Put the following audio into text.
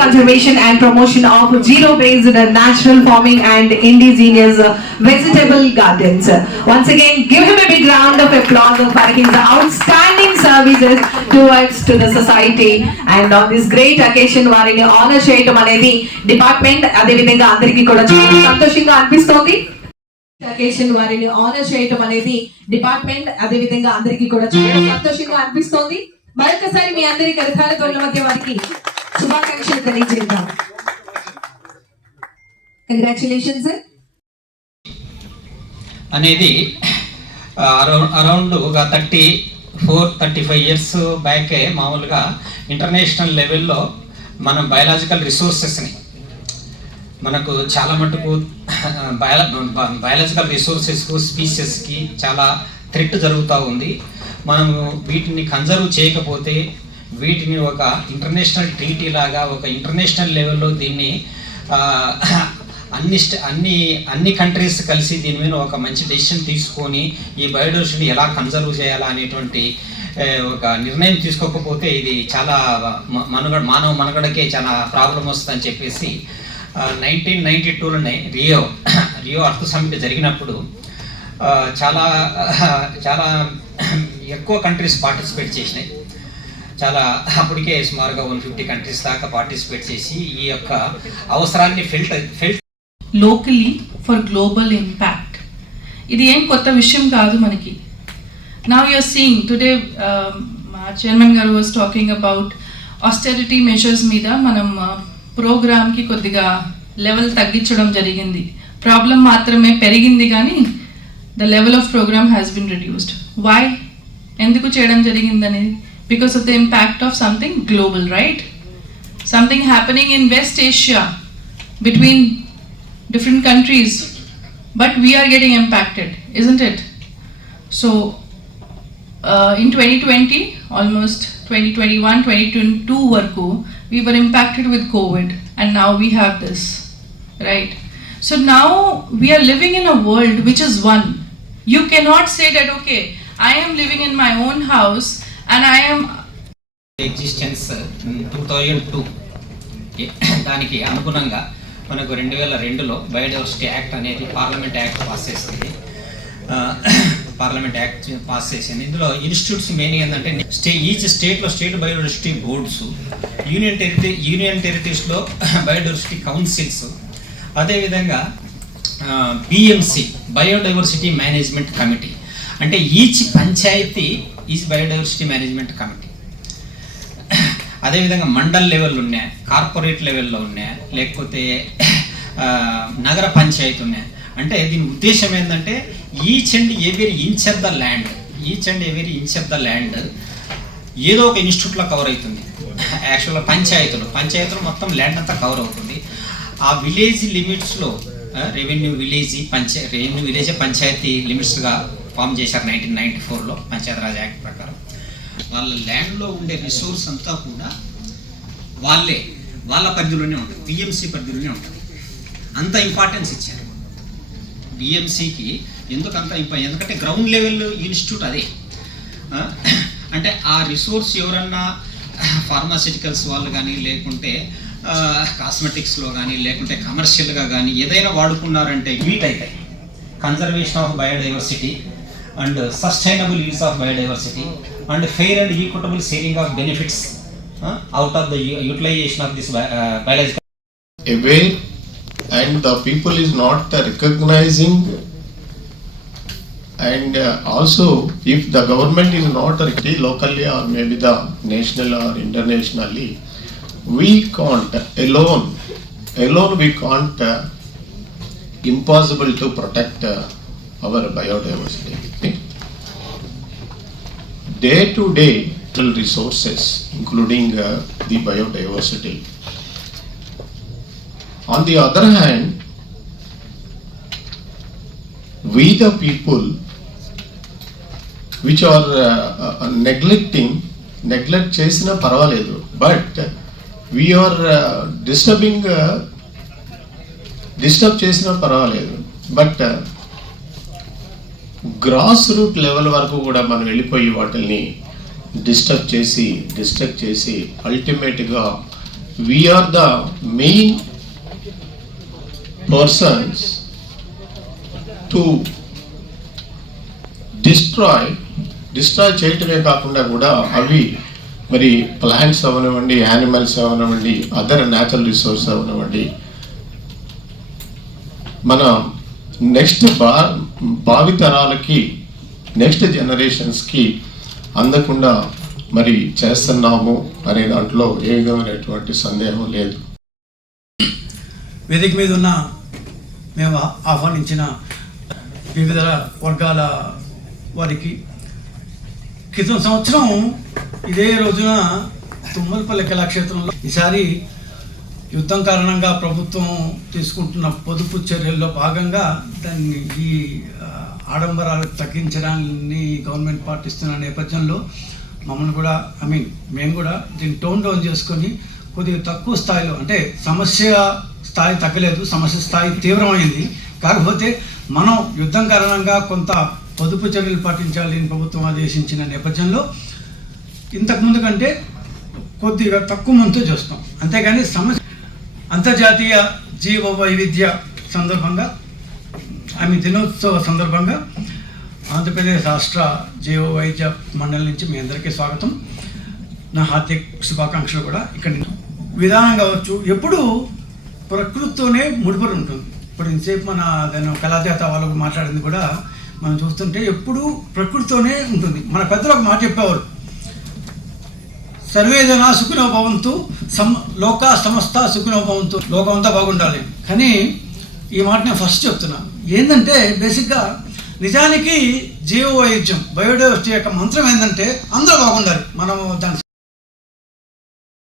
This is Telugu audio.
conservation and promotion of zero-based natural farming and indigenous vegetable gardens. Once again, give him a big round of applause for his outstanding services to the society. And on this great occasion, వారిని ఆనర్ చేయడం అనేది డిపార్ట్మెంట్ అదే విధంగా అందరికీ కూడా చాలా సంతోషంగా అనిపిస్తోంది. అకేషన్ వారిని ఆనర్ చేయడం అనేది డిపార్ట్మెంట్ అదే విధంగా అందరికీ కూడా చాలా సంతోషంగా అనిపిస్తోంది. మరొకసారి మీ అందరి కరతాళ ధ్వనుల మధ్య వారికి శుభాకాంక్షలు తెలియజేద్దాం. Congratulations sir. అనేది అరౌండ్ 34-35 ఇయర్స్ బ్యాకే మామూలుగా ఇంటర్నేషనల్ లెవెల్లో మనం బయాలజికల్ రిసోర్సెస్ని మనకు చాలా మటుకు బయాలజికల్ రిసోర్సెస్కు స్పీసెస్కి చాలా థ్రెట్ జరుగుతూ ఉంది. మనము వీటిని కన్జర్వ్ చేయకపోతే వీటిని ఒక ఇంటర్నేషనల్ ట్రీటీ లాగా ఒక ఇంటర్నేషనల్ లెవెల్లో దీన్ని అన్ని కంట్రీస్ కలిసి దీని మీద ఒక మంచి డెసిషన్ తీసుకొని ఈ బయోడైవర్సిటీ ఎలా కన్జర్వ్ చేయాలా అనేటువంటి ఒక నిర్ణయం తీసుకోకపోతే ఇది చాలా మానవ మనుగడకే చాలా ప్రాబ్లం వస్తుందని చెప్పేసి 1992లోనే రియో అర్త్ సమ్మిట్ జరిగినప్పుడు చాలా చాలా ఎక్కువ కంట్రీస్ పార్టిసిపేట్ చేసినాయి. చాలా అప్పటికే సుమారుగా 150 కంట్రీస్ దాకా పార్టిసిపేట్ చేసి ఈ యొక్క అవసరాన్ని felt locally for global impact. ఇది ఏం కొత్త విషయం కాదు మనకి. Now you're seeing today chairman గారు was talking about austerity measures మీద మనం ప్రోగ్రామ్కి కొద్దిగా లెవెల్ తగ్గించడం జరిగింది. ప్రాబ్లం మాత్రమే పెరిగింది కానీ the level of program has been reduced. Why? ఎందుకు చేయడం జరిగిందని? Because of the impact of something global, right? Something happening in West Asia between different countries, but we are getting impacted, isn't it? So in 2020, almost 2021, 2022 varku, we were impacted with COVID, and now we have this, right? So now we are living in a world which is one. You cannot say that, okay, I am living in my own house and I am existence 2002 దానికి అనుగుణంగా మనకు 2002లో బయోడైవర్సిటీ యాక్ట్ అనేది పార్లమెంట్ యాక్ట్ పాస్ చేసింది. ఇందులో ఇన్స్టిట్యూట్స్ మెయిన్ ఏంటంటే ఈచ్ స్టేట్లో స్టేట్ బయోడైవర్సిటీ బోర్డ్స్, యూనియన్ టెరిటరీస్లో బయోడైవర్సిటీ కౌన్సిల్స్, అదేవిధంగా బిఎంసి బయోడైవర్సిటీ మేనేజ్మెంట్ కమిటీ, అంటే each panchayat each biodiversity management committee. అదేవిధంగా మండల్ లెవెల్ ఉన్నాయి, కార్పొరేట్ లెవెల్లో ఉన్నాయి, లేకపోతే నగర పంచాయతీ ఉన్నాయి. అంటే దీని ఉద్దేశం ఏంటంటే each and every inch of the land ఏదో ఒక ఇన్స్టిట్యూట్లో కవర్ అవుతుంది. యాక్చువల్గా పంచాయతీలు మొత్తం ల్యాండ్ అంతా కవర్ అవుతుంది. ఆ విలేజ్ లిమిట్స్లో రెవెన్యూ విలేజ్ పంచాయతీ లిమిట్స్గా ఫామ్ చేశారు 1994లో పంచాయతీరాజ్ యాక్ట్ ప్రకారం. వాళ్ళ ల్యాండ్లో ఉండే రిసోర్స్ అంతా కూడా వాళ్ళ పరిధిలోనే ఉంటుంది, బిఎంసి పరిధిలోనే ఉంటుంది. అంత ఇంపార్టెన్స్ ఇచ్చారు బిఎంసికి. ఎందుకంటే గ్రౌండ్ లెవెల్ ఇన్స్టిట్యూట్ అదే. అంటే ఆ రిసోర్స్ ఎవరన్నా ఫార్మాసిటికల్స్ వాళ్ళు కానీ, లేకుంటే కాస్మెటిక్స్లో కానీ, లేకుంటే కమర్షియల్గా కానీ ఏదైనా వాడుకున్నారంటే మీట్ అవుతాయి. Conservation of biodiversity and sustainable use of biodiversity and fair and equitable sharing of benefits out of the utilization of this biological aware, and the people is not recognizing, and also if the government is not locally or maybe the national or internationally, we can't alone we can't impossible to protect our biodiversity. Day to day resources including the biodiversity. On the other hand, we the people which are neglect chesina parvaledu, but we are disturb chesina parvaledu, but grass root level వరకు కూడా మనం వెళ్ళిపోయి వాటిని డిస్ట్రక్ట్ చేసి అల్టిమేట్గా we are the main persons to destroy చేయటమే కాకుండా కూడా అవి మరి ప్లాంట్స్ అవనివ్వండి, యానిమల్స్ అవనివ్వండి, అదర్ న్యాచురల్ రిసోర్స్ అవనివ్వండి, మన నెక్స్ట్ భావితరాలకి, నెక్స్ట్ జనరేషన్స్కి అందకుండా మరి చేస్తున్నాము అనే దాంట్లో ఏ విధమైనటువంటి సందేహం లేదు. వేదిక మీద ఉన్న మేము ఆహ్వానించిన వివిధ వర్గాల వారికి క్రితం సంవత్సరం ఇదే రోజున తుమ్మలపల్లి కళాక్షేత్రంలో ఈసారి యుద్ధం కారణంగా ప్రభుత్వం తీసుకుంటున్న పొదుపు చర్యల్లో భాగంగా దాన్ని ఈ ఆడంబరాలు తగ్గించడాన్ని గవర్నమెంట్ పాటిస్తున్న నేపథ్యంలో మమ్మల్ని కూడా మేము కూడా దీన్ని టోన్ డౌన్ చేసుకొని కొద్దిగా తక్కువ స్థాయిలో, అంటే సమస్య స్థాయి తగ్గలేదు, సమస్య స్థాయి తీవ్రమైంది. కాకపోతే మనం యుద్ధం కారణంగా కొంత పొదుపు చర్యలు పాటించాలి ప్రభుత్వం ఆదేశించిన నేపథ్యంలో ఇంతకుముందు కంటే కొద్దిగా తక్కువ మందితో చేస్తాం. అంతేగాని సమస్య అంతర్జాతీయ జీవ వైవిధ్య సందర్భంగా దినోత్సవ సందర్భంగా ఆంధ్రప్రదేశ్ రాష్ట్ర జీవ వైద్య మండలి నుంచి మీ అందరికీ స్వాగతం, నా హార్దిక శుభాకాంక్షలు కూడా. ఇక్కడ విధానం కావచ్చు, ఎప్పుడు ప్రకృతితోనే ముడిపడి ఉంటుంది. ఇప్పుడు ఇంతసేపు మన దాని కళాజాత వాళ్ళు మాట్లాడింది కూడా మనం చూస్తుంటే ఎప్పుడు ప్రకృతితోనే ఉంటుంది. మన పెద్దలు ఒక మాట చెప్పేవారు, సర్వేజన సుఖినో భవంతు, లోకా సమస్త సుఖినో భవంతు, లోకం అంతా బాగుండాలి. కానీ ఈ మాట నేను ఫస్ట్ చెప్తున్నాను. ఏంటంటే బేసిక్గా నిజానికి జీవ వైవిధ్యం, బయోడైవర్సిటీ యొక్క మంత్రం ఏంటంటే అందరూ బాగుండాలి. మనం దాన్ని